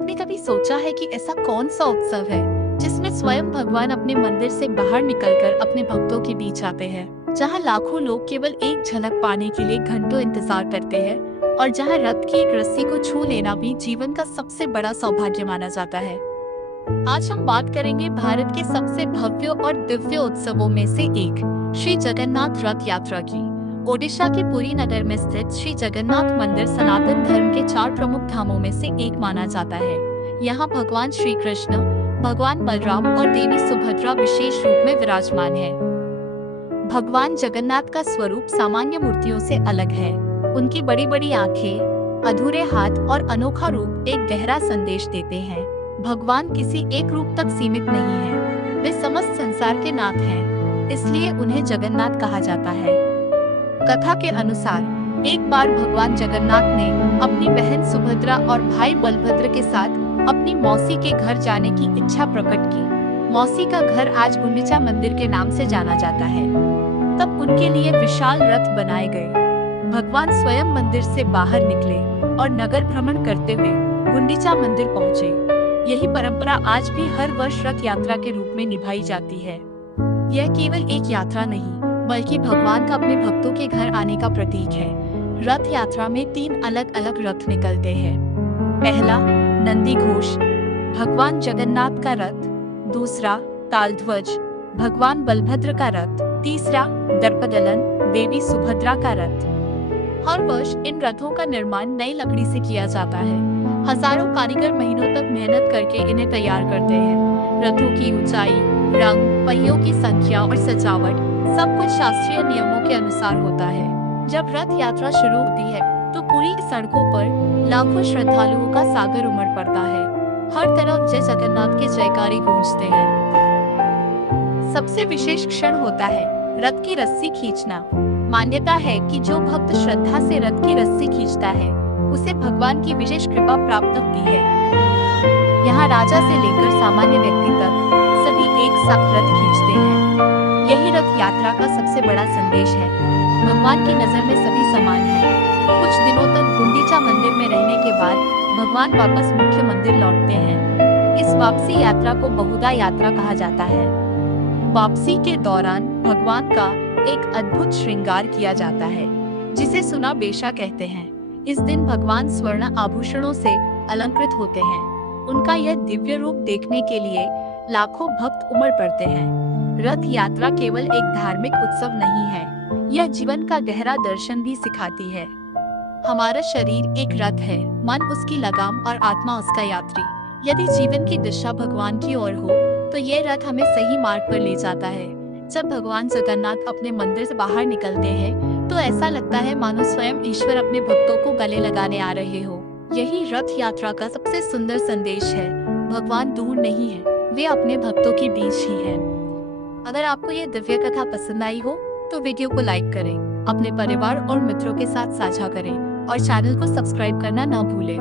आपने कभी सोचा है कि ऐसा कौन सा उत्सव है जिसमें स्वयं भगवान अपने मंदिर से बाहर निकलकर अपने भक्तों के बीच आते हैं, जहां लाखों लोग केवल एक झलक पाने के लिए घंटों इंतजार करते हैं और जहां रथ की एक रस्सी को छू लेना भी जीवन का सबसे बड़ा सौभाग्य माना जाता है। आज हम बात करेंगे भारत के सबसे भव्य और दिव्य उत्सवों में से एक श्री जगन्नाथ रथ यात्रा की। ओडिशा के पुरी नगर में स्थित श्री जगन्नाथ मंदिर सनातन धर्म के 4 प्रमुख धामों में से एक माना जाता है। यहाँ भगवान श्री कृष्ण, भगवान बलराम और देवी सुभद्रा विशेष रूप में विराजमान है। भगवान जगन्नाथ का स्वरूप सामान्य मूर्तियों से अलग है। उनकी बड़ी बड़ी आंखें, अधूरे हाथ और अनोखा रूप एक गहरा संदेश देते हैं। भगवान किसी एक रूप तक सीमित नहीं है, वे समस्त संसार के नाथ हैं, इसलिए उन्हें जगन्नाथ कहा जाता है। कथा के अनुसार एक बार भगवान जगन्नाथ ने अपनी बहन सुभद्रा और भाई बलभद्र के साथ अपनी मौसी के घर जाने की इच्छा प्रकट की। मौसी का घर आज गुंडीचा मंदिर के नाम से जाना जाता है। तब उनके लिए विशाल रथ बनाए गए। भगवान स्वयं मंदिर से बाहर निकले और नगर भ्रमण करते हुए गुंडीचा मंदिर पहुँचे। यही परंपरा आज भी हर वर्ष रथ यात्रा के रूप में निभाई जाती है। यह केवल एक यात्रा नहीं, बल्कि भगवान का अपने भक्तों के घर आने का प्रतीक है। रथ यात्रा में 3 अलग अलग रथ निकलते हैं। पहला नंदी घोष, भगवान जगन्नाथ का रथ। दूसरा तालध्वज, भगवान बलभद्र का रथ। तीसरा दर्पदलन, देवी सुभद्रा का रथ। हर वर्ष इन रथों का निर्माण नई लकड़ी से किया जाता है। हजारों कारीगर महीनों तक मेहनत करके इन्हें तैयार करते हैं। रथों की ऊंचाई, रंग, पहियों की संख्या और सजावट सब कुछ शास्त्रीय नियमों के अनुसार होता है। जब रथ यात्रा शुरू होती है तो पूरी सड़कों पर लाखों श्रद्धालुओं का सागर उमड़ पड़ता है। हर तरफ जय जगन्नाथ के जयकारे गूंजते हैं। सबसे विशेष क्षण होता है रथ की रस्सी खींचना। मान्यता है कि जो भक्त श्रद्धा से रथ की रस्सी खींचता है उसे भगवान की विशेष कृपा प्राप्त होती है। यहाँ राजा से लेकर सामान्य व्यक्ति तक सभी एक साथ रथ खींचते हैं। यही रथ यात्रा का सबसे बड़ा संदेश है। भगवान की नजर में सभी समान हैं। कुछ दिनों तक गुंडीचा मंदिर में रहने के बाद भगवान वापस मुख्य मंदिर लौटते हैं। इस वापसी यात्रा को बहुधा यात्रा कहा जाता है। वापसी के दौरान भगवान का एक अद्भुत श्रृंगार किया जाता है, जिसे सुना बेशा कहते हैं। इस दिन भगवान स्वर्ण आभूषणों से अलंकृत होते हैं। उनका यह दिव्य रूप देखने के लिए लाखों भक्त उमड़ पड़ते हैं। रथ यात्रा केवल एक धार्मिक उत्सव नहीं है, यह जीवन का गहरा दर्शन भी सिखाती है। हमारा शरीर एक रथ है, मन उसकी लगाम और आत्मा उसका यात्री। यदि जीवन की दिशा भगवान की ओर हो तो ये रथ हमें सही मार्ग पर ले जाता है। जब भगवान जगन्नाथ अपने मंदिर से बाहर निकलते हैं तो ऐसा लगता है मानो स्वयं ईश्वर अपने भक्तों को गले लगाने आ रहे हो। यही रथ यात्रा का सबसे सुंदर संदेश है। भगवान दूर नहीं है, वे अपने भक्तों के बीच ही हैं। अगर आपको ये दिव्य कथा पसंद आई हो तो वीडियो को लाइक करें, अपने परिवार और मित्रों के साथ साझा करें और चैनल को सब्सक्राइब करना ना भूलें।